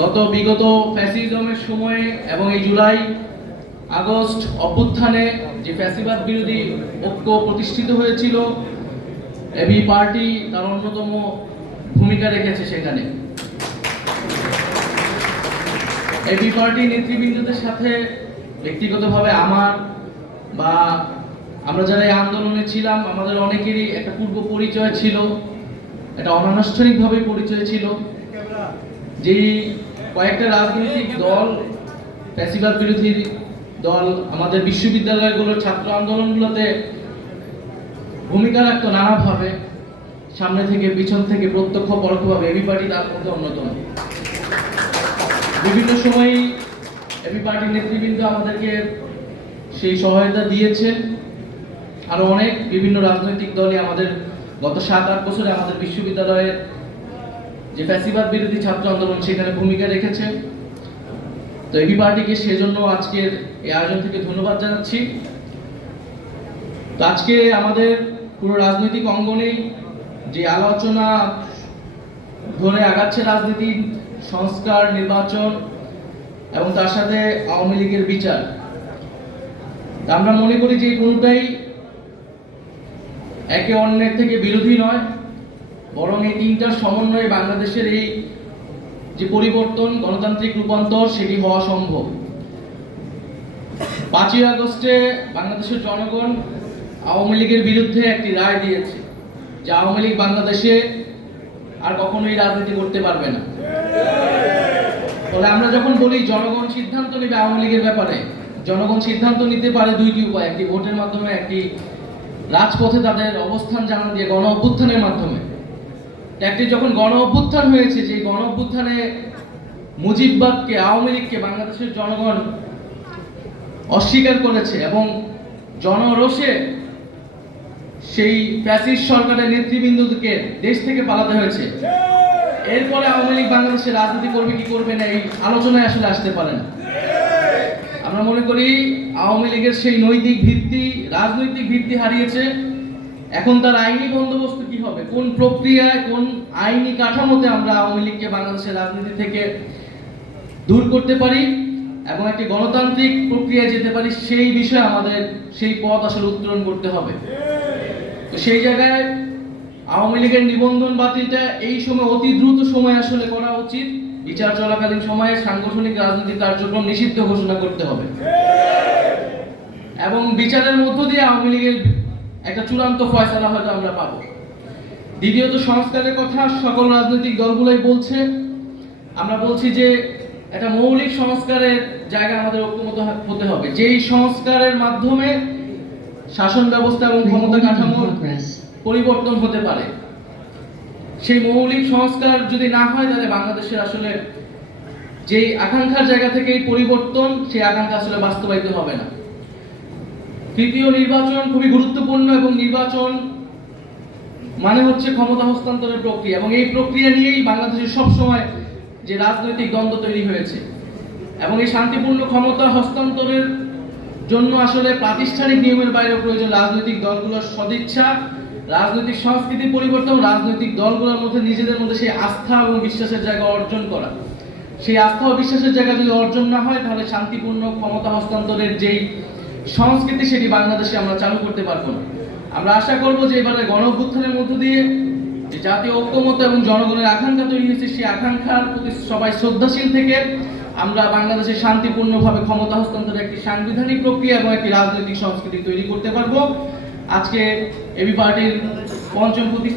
গত বিগত ফ্যাসিজমের সময়ে এবং এই জুলাই আগস্ট অভ্যুত্থানে যে ফ্যাসিবাদ বিরোধী ঐক্য প্রতিষ্ঠিত হয়েছিল, এবি পার্টি তার অন্যতম ভূমিকা রেখেছে সেখানে। এবি পার্টি নেতৃবৃন্দদের সাথে ব্যক্তিগতভাবে আমার বা আমরা যারা এই আন্দোলনে ছিলাম, আমাদের অনেকেরই একটা পূর্ব পরিচয় ছিল। একটা অনানুষ্ঠানিকভাবে পরিচয় ছিল। যেই কয়েকটা রাজনৈতিক দল, ফ্যাসিবাদ বিরোধী দল, আমাদের বিশ্ববিদ্যালয়গুলোর ছাত্র আন্দোলনগুলোতে ভূমিকা রাখতো নানাভাবে। সামনে থেকে, পিছন থেকে, প্রত্যক্ষ, পরোক্ষভাবে এবি পার্টি তার মধ্যে অন্যতম। বিভিন্ন সময়ই এবি পার্টির নেতৃবৃন্দ আমাদেরকে সেই সহায়তা দিয়েছেন। আরও অনেক বিভিন্ন রাজনৈতিক দলই আমাদের গত সাত, আট বছরে আমাদের বিশ্ববিদ্যালয়ে যে ফ্যাসিবাদ বিরোধী ছাত্র আন্দোলন, সেখানে ভূমিকা রেখেছে। তো এবি পার্টিকে সেজন্য আজকের এই আয়োজন থেকে ধন্যবাদ জানাচ্ছি। তো আজকে আমাদের পুরো রাজনৈতিক অঙ্গনেই যে আলোচনা ধরে আগাচ্ছে রাজনীতি, সংস্কার, নির্বাচন এবং তার সাথে আওয়ামী লীগের বিচার, আমরা মনে করি যে কোনোটাই একে অন্যের থেকে বিরোধী নয়, বরং এই তিনটার সমন্বয়ে বাংলাদেশের এই যে পরিবর্তন, গণতান্ত্রিক রূপান্তর, সেটি হওয়া সম্ভব। পাঁচই আগস্টে বাংলাদেশের জনগণ আওয়ামী লীগের বিরুদ্ধে একটি রায় দিয়েছে, যে আওয়ামী লীগ বাংলাদেশে আর কখনোই রাজনীতি করতে পারবে না। ফলে আমরা যখন বলি জনগণ সিদ্ধান্ত নেবে আওয়ামী লীগের ব্যাপারে, জনগণ সিদ্ধান্ত নিতে পারে দুইটি উপায়, একটি ভোটের মাধ্যমে, একটি রাজপথে তাদের অবস্থান জানান দিয়ে গণ অভ্যুত্থানের মাধ্যমে। একটি যখন গণ অভ্যুত্থান হয়েছে যে গণ অভ্যুত্থানে মুজিববাদকে, আওয়ামী লীগকে বাংলাদেশের জনগণ অস্বীকার করেছে এবং জনরোষে সেই ফ্যাসিস্ট সরকারের নেতৃবৃন্দকে দেশ থেকে পালাতে হয়েছে। এরপরে আওয়ামী লীগ বাংলাদেশের রাজনীতি করবে কি করবে না, এই আলোচনায় আসলে আসতে পারে না। আমরা মনে করি আওয়ামী লীগের সেই নৈতিক ভিত্তি, রাজনৈতিক ভিত্তি হারিয়েছে। এখন তার আইনি বন্দোবস্ত কি হবে? কোন প্রক্রিয়ায়, কোন আইনি কাঠামোতে আমরা আওয়ামী লীগকে বাংলাদেশের রাজনীতি থেকে দূর করতে পারি এবং একটি গণতান্ত্রিক প্রক্রিয়ায় যেতে পারি, সেই বিষয়ে আমাদের সেই পথ আসলে উত্তরণ করতে হবে। তো সেই জায়গায় আওয়ামী লীগের নিবন্ধন বাতিলটা এই সময় অতি দ্রুত সময় আসলে করা উচিত। বিচার চলাকালীন সময়ে সাংগঠনিক রাজনৈতিক কার্যক্রম নিষিদ্ধ ঘোষণা করতে হবে। এবং বিচারের মধ্য দিয়ে আওয়ামী লীগের একটা চূড়ান্ত ফয়সালা হয়তো আমরা পাবো। দ্বিতীয়ত সংস্কারের কথা সকল রাজনৈতিক দলগুলোই বলছে। আমরা বলছি যে একটা মৌলিক সংস্কারের জায়গা আমাদের ঐক্যমত হতে হবে। যেই সংস্কারের মাধ্যমে শাসন ব্যবস্থা এবং ক্ষমতা progress. পরিবর্তন হতে পারে। সেই মৌলিক সংস্কার যদি না হয়, তাহলে বাংলাদেশের আসলে যেই আকাঙ্ক্ষার জায়গা থেকে পরিবর্তন, সেই আকাঙ্ক্ষা আসলে বাস্তবায়িত হবে না। তৃতীয় নির্বাচন খুবই গুরুত্বপূর্ণ এবং নির্বাচন মানে হচ্ছে ক্ষমতা হস্তান্তরের প্রক্রিয়া এবং এই প্রক্রিয়া নিয়েই বাংলাদেশের সবসময় যে রাজনৈতিক দ্বন্দ্ব তৈরি হয়েছে এবং এই শান্তিপূর্ণ ক্ষমতা হস্তান্তরের জন্য আসলে প্রাতিষ্ঠানিক নিয়মের বাইরে প্রয়োজন রাজনৈতিক দলগুলোর সদিচ্ছা রাজনৈতিক সংস্কৃতি পরিবর্তন রাজনৈতিক দলগুলোর মধ্যে নিজেদের মধ্যে সেই আস্থা এবং বিশ্বাসের জায়গা অর্জন করা। সেই আস্থা ও বিশ্বাসের জায়গা যদি অর্জন না হয়, তাহলে শান্তিপূর্ণ ক্ষমতা হস্তান্তরের যেই সংস্কৃতি, সেটি বাংলাদেশে আমরা চালু করতে পারব না। আমরা আশা করব যে এবারে গণ মধ্য দিয়ে যে জাতীয় ঐক্যমত এবং জনগণের আকাঙ্ক্ষা তৈরি হয়েছে, সেই আকাঙ্ক্ষার প্রতি সবাই শ্রদ্ধাশীল থেকে আমরা বাংলাদেশে শান্তিপূর্ণভাবে ক্ষমতা হস্তান্তরের একটি সাংবিধানিক প্রক্রিয়া এবং একটি রাজনৈতিক সংস্কৃতি তৈরি করতে পারব। আজকে এবি পার্টির পঞ্চম প্রতি